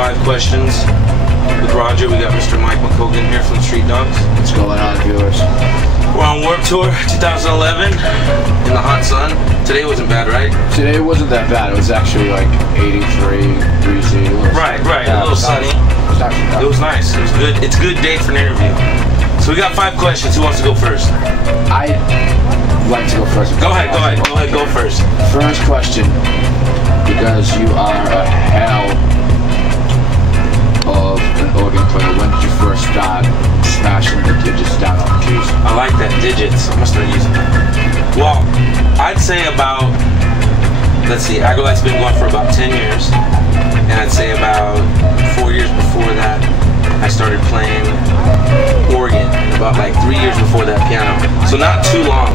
5 questions with Roger. We got Mr. Mike McColgan here from the Street Dogs. What's going on, viewers? We're on Warped Tour 2011 in the hot sun. Today wasn't bad, right? Today wasn't that bad. It was actually like 83, breezy. Right, a little sunny. It was nice. It was good. It's a good day for an interview. So we got 5 questions. Who wants to go first? I'd like to go first. Go ahead, go first. First question, because you are a hell of an organ player. When did you first start smashing the digits down on the keys? I like that, digits. I'm gonna start using that. Well, I'd say about, let's see, Agolite's been going for about 10 years. And I'd say about 4 years before that, I started playing organ. And about like 3 years before that, piano. So not too long,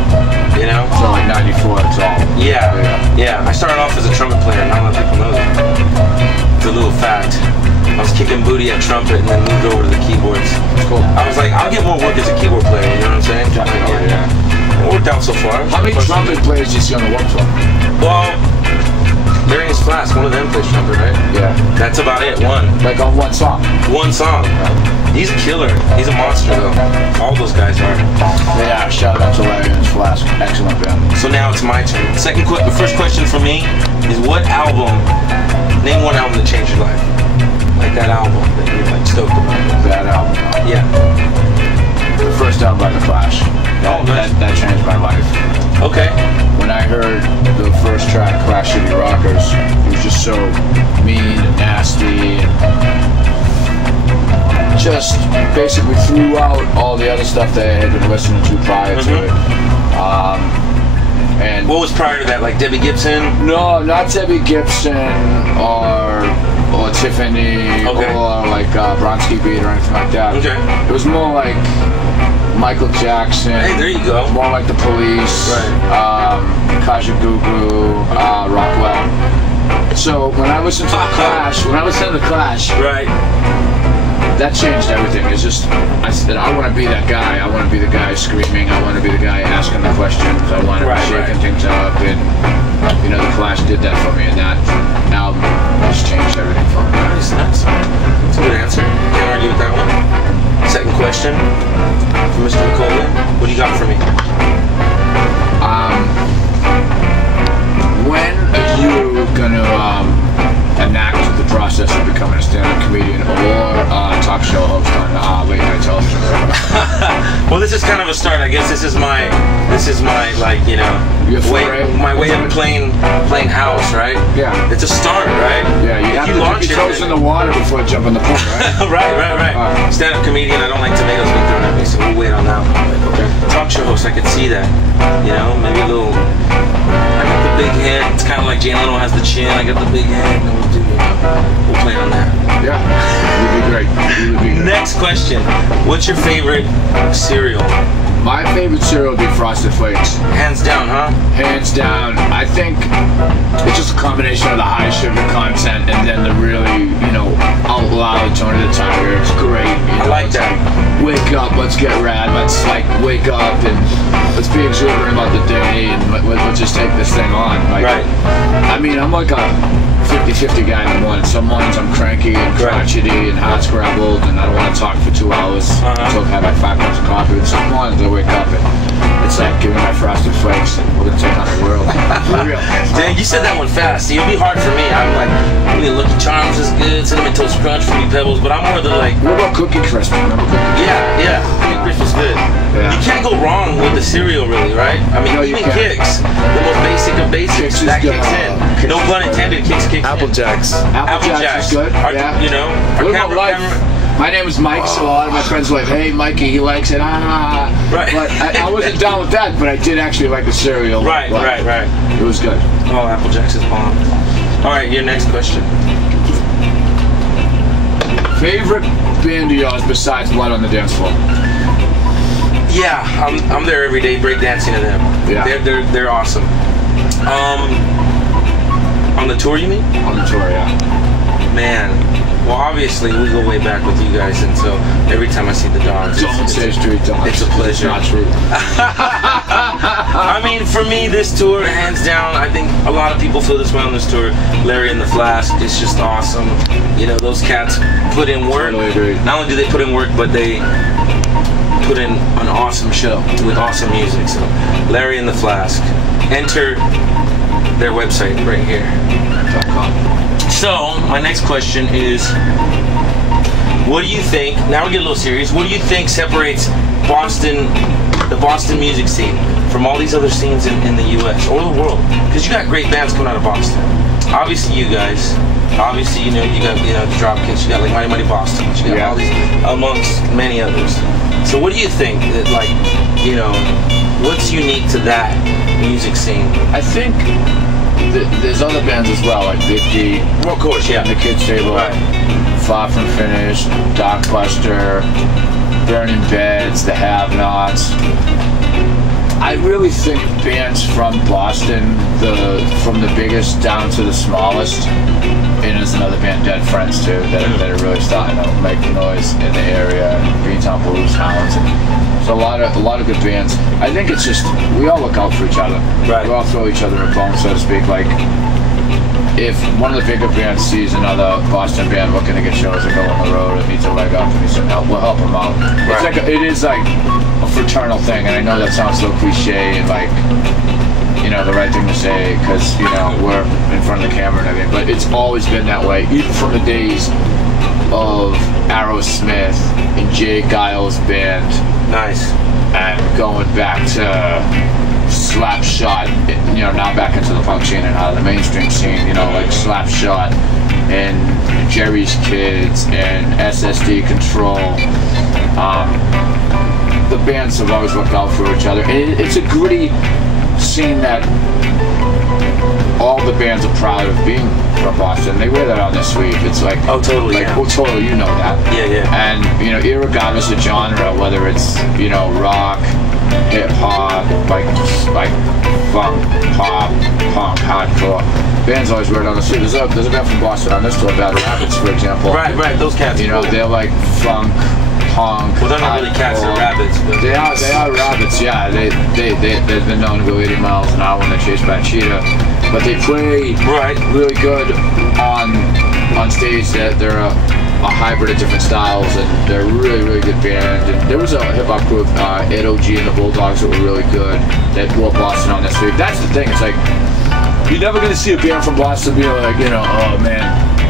you know? So like 94, it's all. Yeah. I started off as a trumpet player, not a lot of people know that. It's a little fact. I was kicking booty at trumpet and then moved over to the keyboards. Cool. I was like, I'll get more work as a keyboard player, you know what I'm saying? Definitely, yeah. It worked out so far. How many trumpet players do you see on the Warped Tour? Well, Darius Flask, one of them plays trumpet, right? Yeah. That's about it, one. Like on one song? One song. He's a killer. He's a monster, though. All those guys are. Yeah, shout out to Larry and Flask. Excellent band. So now it's my turn. The first question for me is what album, name one album that changed your life. Like that album that you're like stoked about. That album? Yeah. The first album by The Clash. That changed my life. Okay. When I heard the first track, Clash City Rockers, it was just so mean and nasty and just basically threw out all the other stuff that I had been listening to prior to it. And what was prior to that, like Debbie Gibson? No, not Debbie Gibson or Tiffany or like Bronski Beat or anything like that. Okay. It was more like Michael Jackson. Hey, there you go. More like The Police. Right. Kaja Gugu, Rockwell. So when I listened to The Clash, right, that changed everything. It's just, I said, I want to be that guy. I want to be the guy screaming. I want to be the guy asking the questions. I want to be shaking things up. And, you know, The Clash did that for me. And that album just changed everything for me. Nice. That's a good answer. Can't argue with that one. Second question from Mr. McColgan. What do you got for me? When are you going to enact the process of becoming a stand-up comedian or talk show host on late night television? Well, this is kind of a start. I guess this is my like, you know, my way of playing house, right? Yeah. It's a start, right? Yeah. You have to dip your toes in the water before you jump in the pool, right? right. Stand-up comedian. I don't like tomatoes being thrown at me, so we'll wait on that one. Okay. Talk show host. I could see that. You know, maybe a little. I got the big head. It's kind of like Jay Leno has the chin. I got the big head. And we'll play on that. Yeah. You'd be great. Next question. What's your favorite cereal? My favorite cereal would be Frosted Flakes. Hands down, huh? Hands down. I think it's just a combination of the high sugar content and then the really, you know, out loud Tony the Tiger. It's great. You know? I like that. Wake up, let's get rad. Let's like wake up and let's be exuberant about the day and let's just take this thing on. Like, right. I mean, I'm like a 50-50 guy in the morning. Some mornings I'm cranky and crotchety and hot scrambled and I don't want to talk for 2 hours until I've had like 5 cups of coffee. But some mornings I wake up and it's like giving my Frosted Flakes and we're gonna take on the world. For real. Dang, you said that one fast. It'll be hard for me. I'm like, really Lucky Charms is good, Cinnamon Toast Crunch, Fruity Pebbles, but I'm more the like. What about Cookie Crisp? Remember Cookie Crisp? Yeah. Cookie Crisp is good. Yeah. You can't go wrong with the cereal, really, right? I mean, even Kix, the most basic of basics, that kicks in. No pun intended, Kix kicks Apple in. Jacks. Apple Jacks is good. You know. What about Life? My name is Mike, so a lot of my friends are like, hey, Mikey, he likes it, Right. But I wasn't down with that, but I did actually like the cereal. Right. It was good. Oh, Apple Jacks is bomb. All right, your next question. Favorite band of yours besides Blood on the Dance Floor? Yeah, I'm there every day breakdancing to them. Yeah. They're awesome. On the tour, you mean? On the tour, yeah. Man. Well, obviously, we go way back with you guys, and so every time I see the Dogs, Don't say Street Dogs. It's a pleasure. It's not true. I mean, mean, for me, this tour, hands down, I think a lot of people feel this way on this tour. Larry and the Flask, it's just awesome. You know, those cats put in work. Totally agree. Not only do they put in work, but they put in an awesome show with awesome music. So, Larry and the Flask. Enter their website right here. So, my next question is, what do you think, now we get a little serious, what do you think separates Boston, the Boston music scene, from all these other scenes in the US or the world? Because you got great bands coming out of Boston. Obviously you guys, obviously you got the Dropkicks, you got like Mighty Mighty Boston, you got all these, amongst many others. So what do you think that, like, you know, what's unique to that music scene? I think there's other bands as well, like Big D. Well, of course, yeah. And the Kids Table, right. Far From Finished, Darkbuster, Burning Beds, The Have-Nots. I really think bands from Boston, from the biggest down to the smallest, and there's another band, Dead Friends, too, that are really starting to make noise in the area. Greentown Blues Hounds. So a lot of good bands. I think it's just, we all look out for each other. Right. We all throw each other a bone, so to speak. Like, if one of the bigger bands sees another Boston band looking to get shows or go on the road and needs a leg up and needs some help, we'll help them out. Right. It is like a fraternal thing, and I know that sounds so cliche and like, you know, the right thing to say because, you know, we're in front of the camera and everything, but it's always been that way, even from the days of Aerosmith and Jay Giles' band. Nice. And going back to Slapshot, you know, now back into the punk scene and out of the mainstream scene, you know, like Slapshot and Jerry's Kids and SSD Control. The bands have always looked out for each other. It's a gritty scene that all the bands are proud of being from Boston. They wear that on their sleeve. It's like, oh, totally, like, yeah. oh, totally, you know that. Yeah, yeah. And, you know, irregardless of genre, whether it's, you know, rock, hip hop, like funk, pop, punk, hardcore, bands always wear it on the sleeve. There's a band from Boston on this tour, Battle Rapids, for example. Right, those cats. You know, they're like funk, punk. Well, they're not really cats, they're rabbits. But they are rabbits, yeah. They've been known to go 80 miles an hour when they're chased by a cheetah. But they play really good on stage. They're a hybrid of different styles, and they're a really good band. And there was a hip hop group, Ed OG and the Bulldogs, that were really good. That wore Boston on their sleeve. That's the thing. It's like you're never gonna see a band from Boston be like, you know, oh man,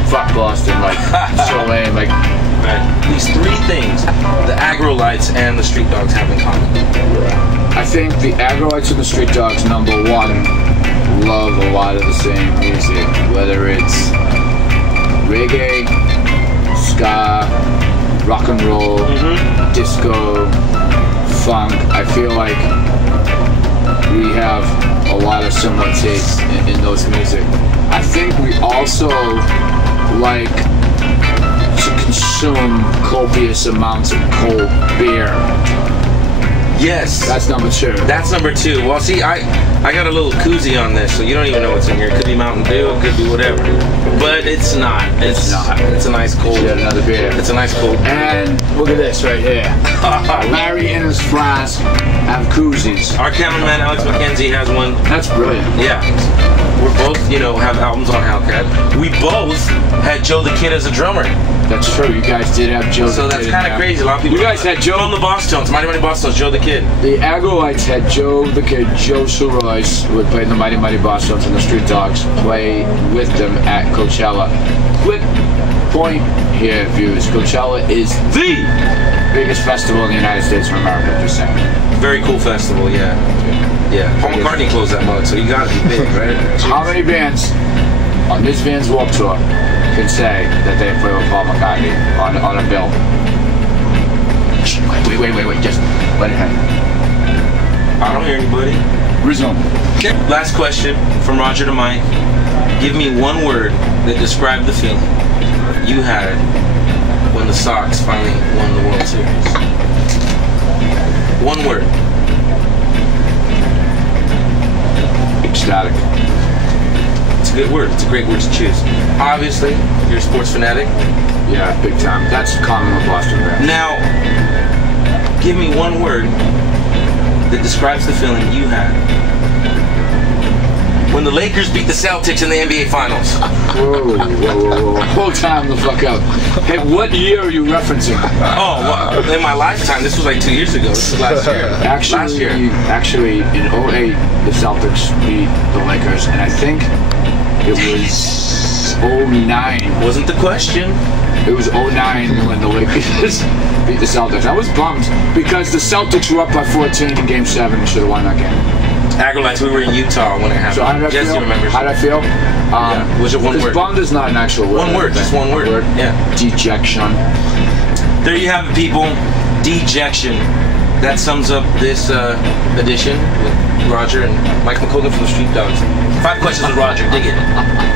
fuck Boston, like so lame, like. These three things the Agrolites and the Street Dogs have in common. I think the Agrolites and the Street Dogs, number one, love a lot of the same music, whether it's reggae, ska, rock and roll, disco, funk. I feel like we have a lot of similar tastes in those music. I think we also like to consume copious amounts of cold beer. Yes. That's number two. That's number two. Well, see, I got a little koozie on this, so you don't even know what's in here. It could be Mountain Dew, it could be whatever. But it's not. It's not. It's a nice cold. Get another beer. It's a nice cold. And look at this right here. Larry and his Flask have koozies. Our cameraman, Alex McKenzie, has one. That's brilliant. Yeah. We're both, you know, have albums on Hellcat. We both had Joe the Kid as a drummer. That's true. You guys did have Joe the Kid. So that's kind of crazy. A lot of people. You guys had Joe on the Boss Tones, Mighty Mighty Boss Tones, Joe the Kid. The Agrolites had Joe the Kid, Joe Surois, who had played in the Mighty Mighty Boss Tones, and the Street Dogs play with them at Coachella. Quick point here, viewers. Coachella is the biggest festival in the United States of America. Just saying. Very cool festival, yeah. Yeah. Paul McCartney closed that mug, so you gotta be big, right? How many bands on this Vans Warped Tour can say that they play with Paul McCartney on a bill? Wait, just let it happen. I don't hear anybody. Resume. Okay. Last question from Roger to Mike. Give me one word that described the feeling you had when the Sox finally won the World Series. One word. Ecstatic. It's a good word. It's a great word to choose. Obviously, you're a sports fanatic. Yeah, big time. That's common with Boston fans. Now, give me one word that describes the feeling you had when the Lakers beat the Celtics in the NBA Finals. Whoa. Hold time the fuck up. Hey, what year are you referencing? Oh, well, in my lifetime. This was like 2 years ago. This was last year. Actually, in 08, the Celtics beat the Lakers, and I think it was 09. Wasn't the question. It was 09 when the Lakers beat the Celtics. I was bummed because the Celtics were up by 14 in Game 7 and should have won that game. Aggrolites, we were in Utah when it happened. So how did I Jesse feel? remembers. How did I feel? Yeah. Was it one word? Bummed is not an actual word. One word, just one word. Yeah. Dejection. There you have it, people. Dejection. That sums up this edition with Roger and Mike McColgan from the Street Dogs. 5 questions with Roger. Dig it.